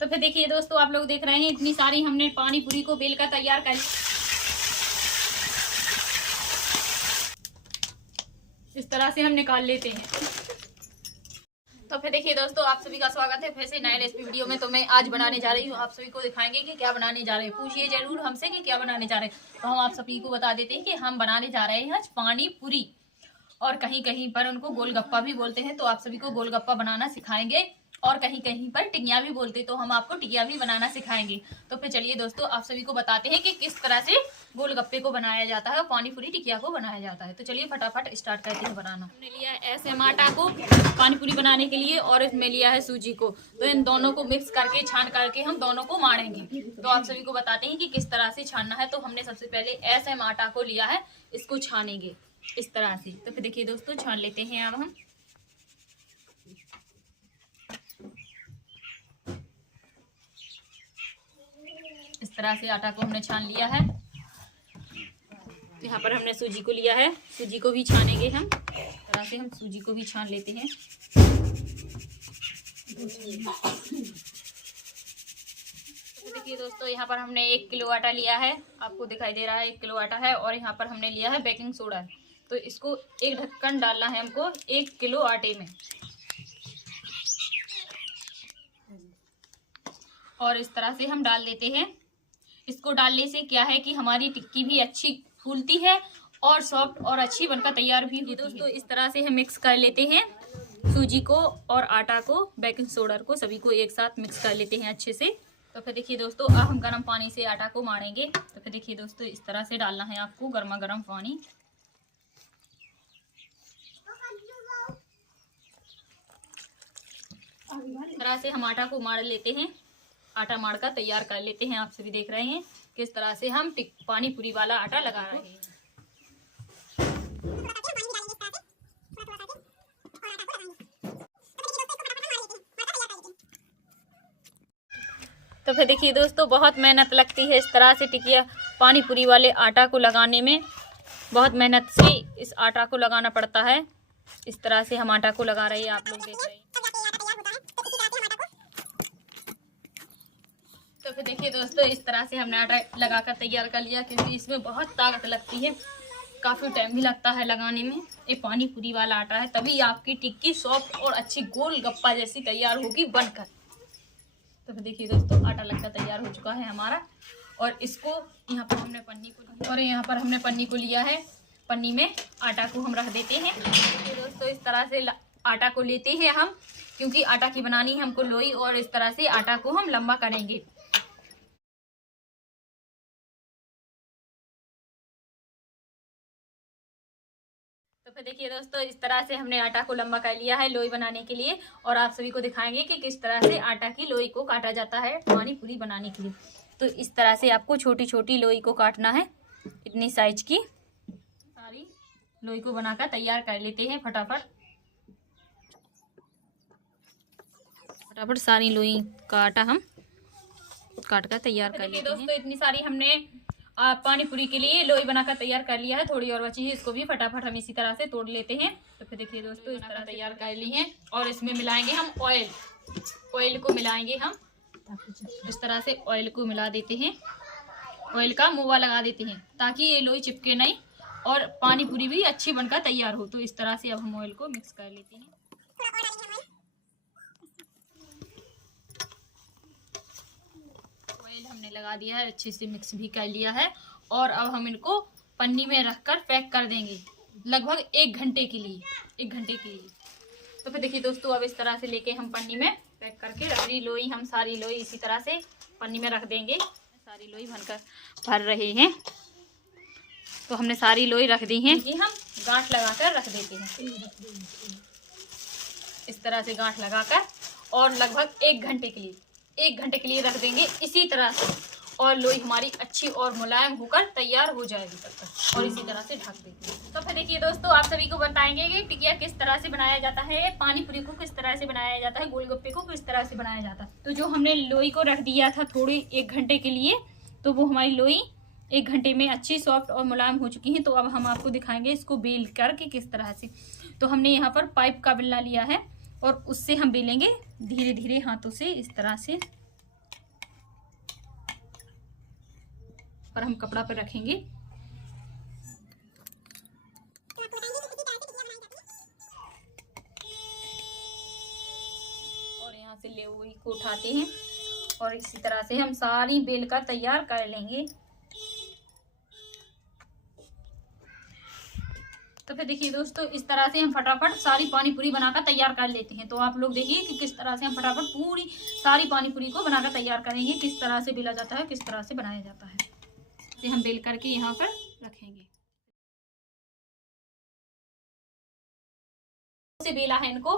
तो फिर देखिए दोस्तों, आप लोग देख रहे हैं इतनी सारी हमने पानी पूरी को बेल कर तैयार कर ली। इस तरह से हम निकाल लेते हैं। तो फिर देखिए दोस्तों, आप सभी का स्वागत है फिर से नए रेसिपी वीडियो में। तो मैं आज बनाने जा रही हूँ, आप सभी को दिखाएंगे कि क्या बनाने जा रहे हैं। पूछिए जरूर हमसे कि क्या बनाने जा रहे हैं। तो हम आप सभी को बता देते हैं कि हम बनाने जा रहे हैं आज पानी पूरी, और कहीं कहीं पर उनको गोलगप्पा भी बोलते हैं। तो आप सभी को गोलगप्पा बनाना सिखाएंगे, और कहीं कहीं पर टिकिया भी बोलते हैं, तो हम आपको टिकिया भी बनाना सिखाएंगे। तो फिर चलिए दोस्तों, आप सभी को बताते हैं कि किस तरह से गोलगप्पे को बनाया जाता है और पानी पूरी टिकिया को बनाया जाता है। तो चलिए फटाफट स्टार्ट करते हैं बनाना। हमने लिया है SM आटा को पानी पूरी बनाने के लिए, और इसमें लिया है सूजी को। तो इन दोनों को मिक्स करके छान करके हम दोनों को मारेंगे। तो आप सभी को बताते हैं कि किस तरह से छानना है। तो हमने सबसे पहले SM आटा को लिया है, इसको छानेंगे इस तरह से। तो फिर देखिए दोस्तों, छान लेते हैं अब हम। इस तरह से आटा को हमने छान लिया है। यहाँ पर हमने सूजी को लिया है, सूजी को भी छानेंगे हम। इस तरह से हम सूजी को भी छान लेते हैं। तो देखिए दोस्तों, यहाँ पर हमने 1 किलो आटा लिया है, आपको दिखाई दे रहा है 1 किलो आटा है। और यहाँ पर हमने लिया है बेकिंग सोडा। तो इसको एक ढक्कन डालना है हमको 1 किलो आटे में। और इस तरह से हम डाल देते हैं। इसको डालने से क्या है कि हमारी टिक्की भी अच्छी फूलती है और सॉफ्ट और अच्छी बनकर तैयार भी होती है। दोस्तों इस तरह से हम मिक्स कर लेते हैं सूजी को और आटा को, बेकिंग सोडा को, सभी को एक साथ मिक्स कर लेते हैं अच्छे से। तो फिर देखिए दोस्तों, अब हम गर्म पानी से आटा को मारेंगे। तो फिर देखिए दोस्तों, इस तरह से डालना है आपको गर्मा गर्म पानी। इस तरह से हम आटा को मार लेते हैं, आटा मार कर तैयार कर लेते हैं। आप सभी देख रहे हैं किस तरह से हम पानी पूरी वाला आटा लगा रहे हैं। तो फिर देखिए दोस्तों, बहुत मेहनत लगती है इस तरह से टिकिया पानी पूरी वाले आटा को लगाने में। बहुत मेहनत से इस आटा को लगाना पड़ता है। इस तरह से हम आटा को लगा रहे हैं, आप लोग देख रहे हैं। तो फिर देखिए दोस्तों, इस तरह से हमने आटा लगाकर तैयार कर लिया, क्योंकि इसमें बहुत ताकत लगती है, काफ़ी टाइम भी लगता है लगाने में। ये पानी पूरी वाला आटा है, तभी आपकी टिक्की सॉफ्ट और अच्छी गोल गप्पा जैसी तैयार होगी बनकर। तो फिर देखिए दोस्तों, आटा लगकर तैयार हो चुका है हमारा। और इसको यहाँ पर हमने पन्नी को लिया है। पन्नी में आटा को हम रख देते हैं। तो दोस्तों इस तरह से आटा को लेते हैं हम, क्योंकि आटा की बनानी है हमको लोई, और इस तरह से आटा को हम लंबा करेंगे। तो फिर देखिए दोस्तों, इस तरह से हमने आटा को लंबा कर लिया है लोई बनाने के लिए, और आप सभी को दिखाएंगे कि किस तरह से आटा की लोई को काटा जाता है पानी पूरी बनाने के लिए। तो इस तरह से आपको छोटी छोटी लोई को काटना है, इतनी साइज की। सारी लोई को बनाकर तैयार कर लेते हैं फटाफट। फटाफट सारी लोई का आटा हम काट कर तैयार कर लेते हैं। दोस्तों इतनी सारी हमने पानी पूरी के लिए लोई बनाकर तैयार कर लिया है। थोड़ी और बची है, इसको भी फटाफट हम इसी तरह से तोड़ लेते हैं। तो फिर देखिए दोस्तों, इस तरह तैयार कर ली है, और इसमें मिलाएंगे हम ऑयल को मिलाएंगे हम। इस तरह से ऑयल को मिला देते हैं, ऑयल का मुआ लगा देते हैं, ताकि ये लोई चिपके नहीं और पानी पूरी भी अच्छी बनकर तैयार हो। तो इस तरह से अब हम ऑयल को मिक्स कर लेते हैं। हमने लगा दिया है, अच्छे से मिक्स भी कर लिया है। और अब हम इनको पन्नी में रखकर पैक कर देंगे लगभग 1 घंटे के लिए। तो फिर देखिए दोस्तों, अब इस तरह से लेके हम पन्नी में पैक करके सारी लोई इसी तरह से पन्नी में रख देंगे। सारी लोई भर रहे हैं। तो हमने सारी लोई रख दी हैं, कि हम गांठ लगाकर रख देते हैं। इस तरह से गांठ लगाकर, और लगभग 1 घंटे के लिए रख देंगे इसी तरह से, और लोई हमारी अच्छी और मुलायम होकर तैयार हो जाएगी तब तक। और इसी तरह से ढक देंगे। तो फिर देखिए दोस्तों, आप सभी को बताएंगे कि टिकिया किस तरह से बनाया जाता है, पानी पूरी को किस तरह से बनाया जाता है, गोलगप्पे को किस तरह से बनाया जाता है। तो जो हमने लोई को रख दिया था थोड़ी 1 घंटे के लिए, तो वो हमारी लोई 1 घंटे में अच्छी सॉफ्ट और मुलायम हो चुकी है। तो अब हम आपको दिखाएंगे इसको बेल करके किस तरह से। तो हमने यहाँ पर पाइप का बिल्ला लिया है, और उससे हम बेलेंगे धीरे धीरे हाथों से इस तरह से। पर हम कपड़ा पर रखेंगे। और यहाँ से लेवई को उठाते हैं और इसी तरह से हम सारी बेल का तैयार कर लेंगे। तो फिर देखिए दोस्तों, इस तरह से हम फटाफट सारी पानी पूरी बनाकर तैयार कर लेते हैं। तो आप लोग देखिए कि किस तरह से हम फटाफट पूरी सारी पानी पूरी को बनाकर तैयार करेंगे, किस तरह से बेला जाता है, किस तरह से बनाया जाता है। इसे हम बेल करके यहाँ पर रखेंगे। से बेला है इनको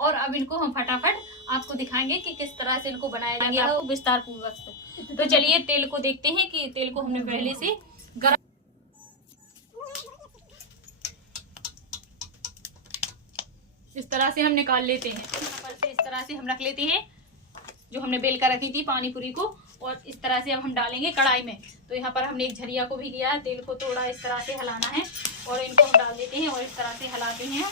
और अब इनको हम फटाफट आपको दिखाएंगे कि किस तरह से इनको बनाया जाएगा आपको विस्तार पूर्वक से। तो चलिए तेल को देखते हैं कि तेल को हमने पहले से गरम, इस तरह से हम निकाल लेते हैं। यहाँ पर से इस तरह से हम रख लेते हैं जो हमने बेल कर रखी थी पानी पूरी को, और इस तरह से अब हम डालेंगे कढ़ाई में। तो यहाँ पर हमने एक झरिया को भी लिया है, तेल को थोड़ा इस तरह से हिलाना है और इनको हम डाल देते हैं और इस तरह से हिलाते हैं हम।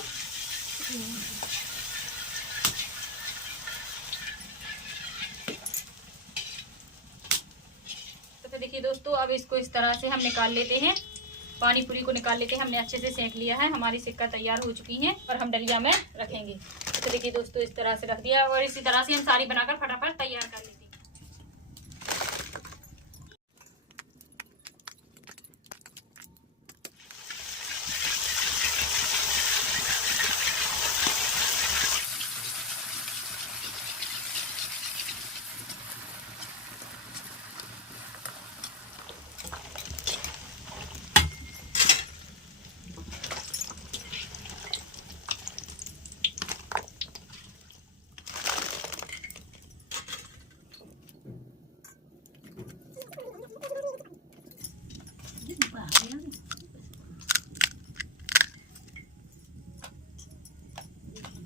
तो फिर देखिए दोस्तों, अब इसको इस तरह से हम निकाल लेते हैं, पानी पूरी को निकाल लेते हैं। हमने अच्छे से सेंक लिया है, हमारी सिक्का तैयार हो चुकी है और हम डलिया में रखेंगे। तो देखिए दोस्तों, इस तरह से रख दिया और इसी तरह से हम सारी बनाकर फटाफट तैयार कर लेते हैं।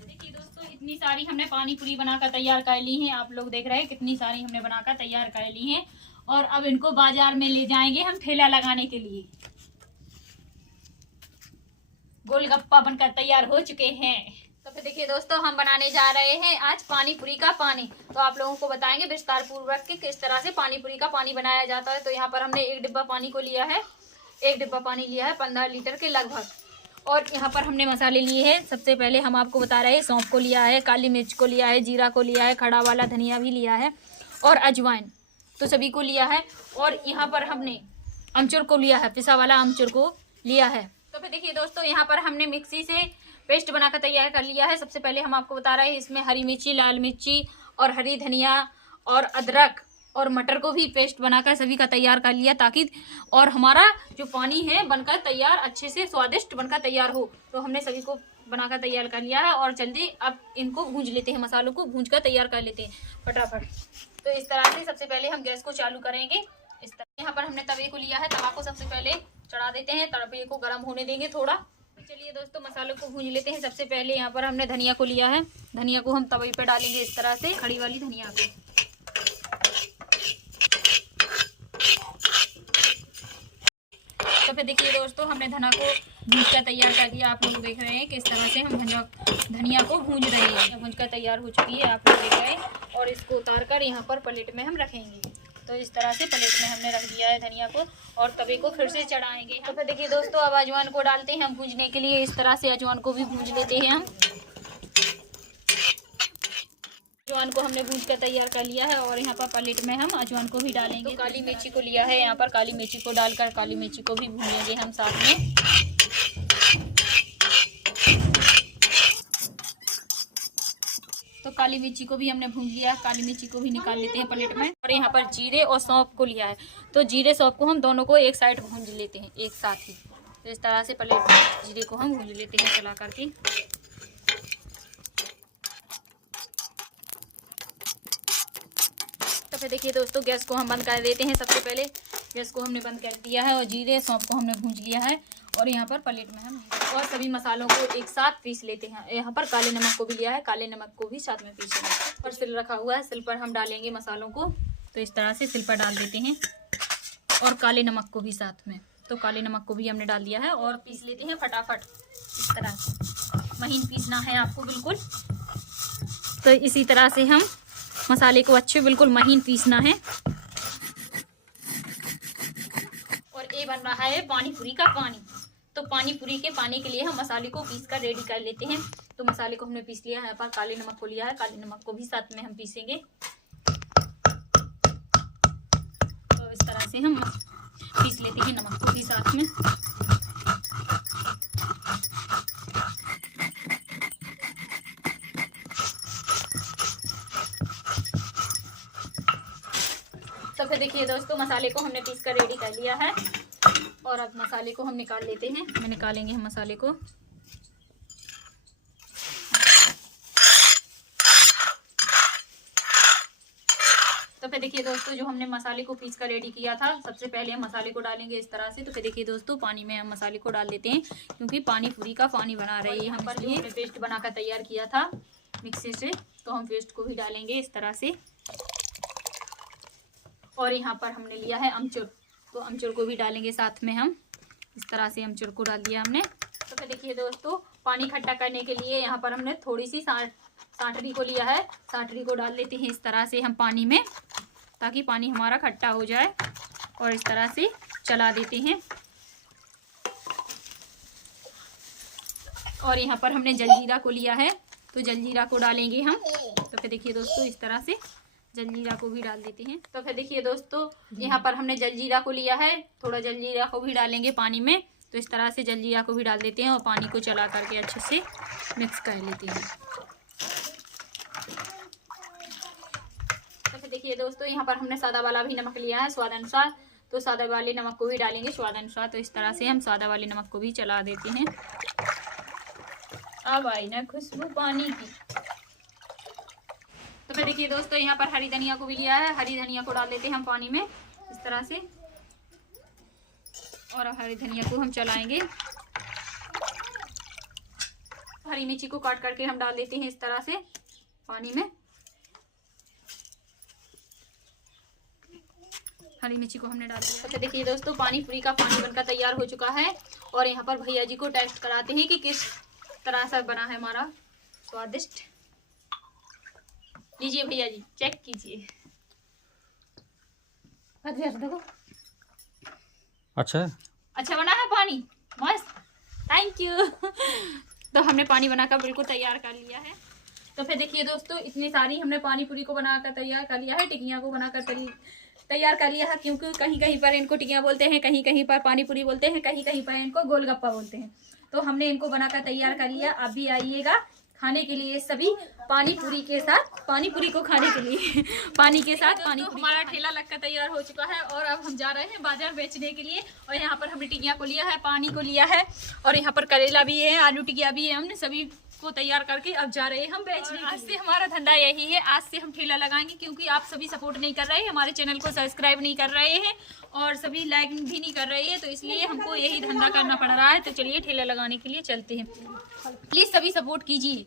देखिए दोस्तों, इतनी सारी हमने पानी पूरी बनाकर तैयार कर ली हैं। आप लोग देख रहे हैं कितनी सारी हमने बनाकर तैयार कर ली हैं और अब इनको बाजार में ले जाएंगे हम ठेला लगाने के लिए। गोलगप्पा बनकर तैयार हो चुके हैं। तो फिर देखिए दोस्तों, हम बनाने जा रहे हैं आज पानी पूरी का पानी। तो आप लोगों को बताएंगे विस्तार पूर्वक कि किस तरह से पानी पूरी का पानी बनाया जाता है। तो यहाँ पर हमने एक डिब्बा पानी को लिया है, एक डिब्बा पानी लिया है 15 लीटर के लगभग। और यहाँ पर हमने मसाले लिए हैं। सबसे पहले हम आपको बता रहे हैं, सौंफ को लिया है, काली मिर्च को लिया है, जीरा को लिया है, खड़ा वाला धनिया भी लिया है और अजवाइन, तो सभी को लिया है। और यहाँ पर हमने अमचूर को लिया है, पिसा वाला अमचूर को लिया है। तो फिर देखिए दोस्तों, यहाँ पर हमने मिक्सी से पेस्ट बनाकर तैयार कर लिया है। सबसे पहले हम आपको बता रहे हैं, इसमें हरी मिर्ची, लाल मिर्ची और हरी धनिया और अदरक और मटर को भी पेस्ट बनाकर सभी का तैयार कर लिया, ताकि और हमारा जो पानी है बनकर तैयार अच्छे से स्वादिष्ट बनकर तैयार हो। तो हमने सभी को बनाकर तैयार कर लिया है और जल्दी अब इनको भूंज लेते हैं, मसालों को भूंज कर तैयार कर लेते हैं फटाफट। तो इस तरह से सबसे पहले हम गैस को चालू करेंगे। इस तरह यहाँ पर हमने तवे को लिया है, तवा को सबसे पहले चढ़ा देते हैं, तवे को गर्म होने देंगे थोड़ा। चलिए दोस्तों, मसालों को भूंज लेते हैं। सबसे पहले यहाँ पर हमने धनिया को लिया है, धनिया को हम तवे पे डालेंगे इस तरह से, खड़ी वाली धनिया को। तो फिर देखिए दोस्तों, हमने धनिया को भूंज कर तैयार कर दिया। आप लोग देख रहे हैं कि इस तरह से हम धनिया को भूंज रहे हैं। भूंज कर तैयार हो चुकी है, आप लोग देख रहे हैं। और इसको उतार कर यहाँ पर प्लेट में हम रखेंगे। तो इस तरह से प्लेट में हमने रख दिया है धनिया को और तवे को फिर से चढ़ाएंगे। तो फिर देखिए दोस्तों, अब अजवाइन को डालते हैं हम भूंजने के लिए। इस तरह से अजवाइन को भी भूंज लेते हैं हम। अजवाइन को हमने भूंज कर तैयार कर लिया है और यहाँ पर प्लेट में हम अजवाइन को भी डालेंगे। तो काली मिर्ची को लिया है, यहाँ पर काली मिर्ची को डालकर काली मिर्ची को भी भूनेंगे हम साथ में। तो काली मिर्ची को भी हमने भून लिया, काली मिर्ची को भी निकाल लेते हैं प्लेट में। और यहाँ पर जीरे और सौंफ को लिया है, तो जीरे सौंफ को हम दोनों को एक साइड भून लेते हैं एक साथ ही। तो इस तरह से प्लेट में जीरे को हम भून लेते हैं चला करके। तो फिर देखिए दोस्तों, गैस को हम बंद कर देते हैं। सबसे पहले गैस को हमने बंद कर दिया है और जीरे सौंफ को हमने भून लिया है और यहाँ पर प्लेट में हम और सभी मसालों को एक साथ पीस लेते हैं। यहाँ पर काले नमक को भी लिया है, काले नमक को भी साथ में पीसेंगे। और सिल रखा हुआ है, सिल पर हम डालेंगे मसालों को। तो इस तरह से सिल पर डाल देते हैं और काले नमक को भी साथ में। तो काले नमक को भी हमने डाल दिया है और पीस लेते हैं फटाफट। इस तरह से महीन पीसना है आपको बिल्कुल। तो इसी तरह से हम मसाले को अच्छे बिल्कुल महीन पीसना है। पानी पूरी का पानी। तो पानी पूरी के पानी के लिए हम मसाले को पीस कर रेडी कर लेते हैं। तो मसाले को हमने पीस लिया है। यहाँ पर काले नमक को लिया है, काले नमक को भी साथ में हम पीसेंगे। तो इस तरह से हम पीस लेते हैं नमक को भी साथ में। तो फिर देखिए दोस्तों, मसाले को हमने पीस कर रेडी कर लिया है और अब मसाले को हम निकाल लेते हैं। मैं निकालेंगे हम मसाले को। तो फिर देखिए दोस्तों, जो हमने मसाले को पीस कर रेडी किया था, सबसे पहले हम मसाले को डालेंगे इस तरह से। तो फिर देखिए दोस्तों, पानी में हम मसाले को डाल देते हैं क्योंकि पानी पूरी का पानी बना रहे हैं हम। पर जो हमने पेस्ट बनाकर तैयार किया था मिक्सी से, तो हम पेस्ट को भी डालेंगे इस तरह से। और यहाँ पर हमने लिया है अमचूर, तो अमचूर को भी डालेंगे साथ में हम। इस तरह से अमचूर को डाल दिया हमने। तो फिर देखिए दोस्तों, पानी खट्टा करने के लिए यहाँ पर हमने थोड़ी सी सांठरी को लिया है। सांठरी को डाल देते हैं इस तरह से हम पानी में, ताकि पानी हमारा खट्टा हो जाए। और इस तरह से चला देते हैं। और यहाँ पर हमने जलजीरा को लिया है, तो जलजीरा को डालेंगे हम। तो फिर देखिए दोस्तों, इस तरह से जलजीरा को भी डाल देते हैं। तो फिर देखिए दोस्तों, यहाँ पर हमने जलजीरा को लिया है, थोड़ा जलजीरा को भी डालेंगे पानी में। तो इस तरह से जलजीरा को भी डाल देते हैं और पानी को चला करके अच्छे से मिक्स कर लेते हैं। तो फिर देखिए दोस्तों, यहाँ पर हमने सादा वाला भी नमक लिया है स्वाद अनुसार, तो सादा वाले नमक को भी डालेंगे स्वाद अनुसार। तो इस तरह से हम सादा वाले नमक को भी चला देते हैं। अब आई ना खुशबू पानी की। तो फिर देखिए दोस्तों, यहाँ पर हरी धनिया को भी लिया है, हरी धनिया को डाल देते हैं हम पानी में इस तरह से। और अब हरी धनिया को हम चलाएंगे। हरी मिर्ची को काट करके हम डाल देते हैं इस तरह से पानी में। हरी मिर्ची को हमने डाल दिया। तो देखिए दोस्तों, पानी पूरी का पानी बनकर तैयार हो चुका है। और यहाँ पर भैया जी को टेस्ट कराते हैं कि किस तरह से बना है हमारा स्वादिष्ट। लीजिए भैया जी, चेक कीजिए। देखो, अच्छा बना है पानी, मस्त, थैंक यू। तो हमने पानी बनाकर बिल्कुल तैयार कर लिया है। तो फिर देखिए दोस्तों, इतनी सारी हमने पानी पूरी को बनाकर तैयार कर लिया है। टिकिया को बनाकर तैयार कर लिया है, क्योंकि कहीं कहीं पर इनको टिकिया बोलते हैं, कहीं कहीं पर पानी पूरी बोलते हैं, कहीं कहीं पर इनको गोलगप्पा बोलते हैं। तो हमने इनको बनाकर तैयार कर लिया। आप भी आइएगा खाने के लिए सभी पानी पूरी के साथ, पानी पूरी को खाने के लिए पानी के साथ पानी। तो हमारा ठेला लगकर तैयार हो चुका है और अब हम जा रहे हैं बाजार बेचने के लिए। और यहाँ पर हमने टिकिया को लिया है, पानी को लिया है और यहाँ पर करेला भी है, आलू टिकिया भी है। हमने सभी को तैयार करके अब जा रहे हैं हम बेचने। आज से हमारा धंधा यही है, आज से हम ठेला लगाएंगे, क्योंकि आप सभी सपोर्ट नहीं कर रहे हैं, हमारे चैनल को सब्सक्राइब नहीं कर रहे हैं और सभी लाइक भी नहीं कर रहे हैं। तो इसलिए हमको यही धंधा करना पड़ रहा है। तो चलिए ठेला लगाने के लिए चलते हैं। प्लीज सभी सपोर्ट कीजिए।